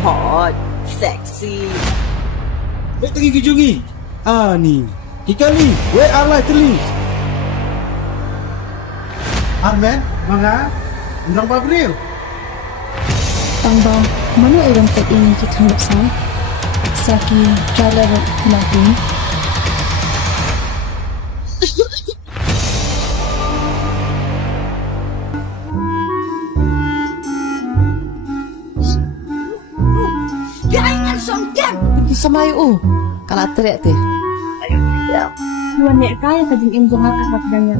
hot, sexy. Baik pergi ke Jungi. Ni. Kikali, where are light teli? Armen, manga, undang pabriu. Tangbang, mana orang pet ini kita hendak sang? Saki, trailer lagu. Jangan songkem. Pergi sama ayo. Kalau teriak teh. Ayo siap. Luan nek kaya kajing im jong akak kat gaya.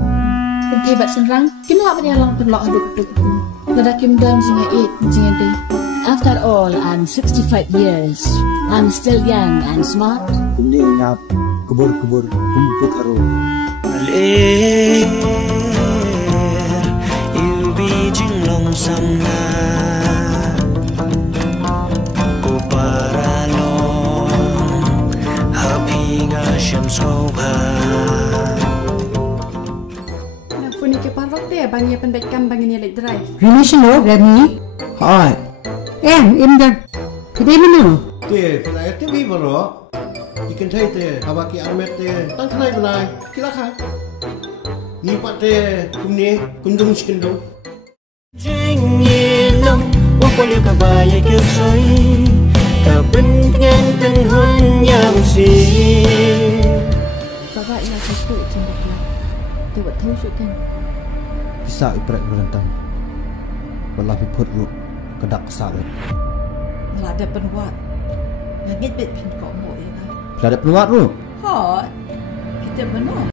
Pergi bat senrang, kim lak menyalang perlok ada betul itu. Nada kim dan jinga jinga teh. After all, I'm 65 years. I'm still young and smart. Kumni ngap, kebur kumput haro. Alir, ilbi jinglong samna. Ko paralong, happinga syamsoba. Funi ke parok teh bangi pendekam bangi ni lek drive. Remission lo, Remy. Hai. Im dah. Kita mana? Teh, kena itu bi bro. Ikan cai teh, abaki armet teh. Tang kenai benai. Silakan. Ni pat teh, kumni, kundung sikendung. Jinglong, wapol ka baye ke soy. Ka bentengan tenghon yang si. Bapak yang satu cinta kelak. Tewat tahu sukan. Bisa ipret berentang. Walau piput lu kedak kesawet. Malah ada penuat. Ngangit bet pin kok mo ya. Tidak ada peluat lu. Hot. Kita benar.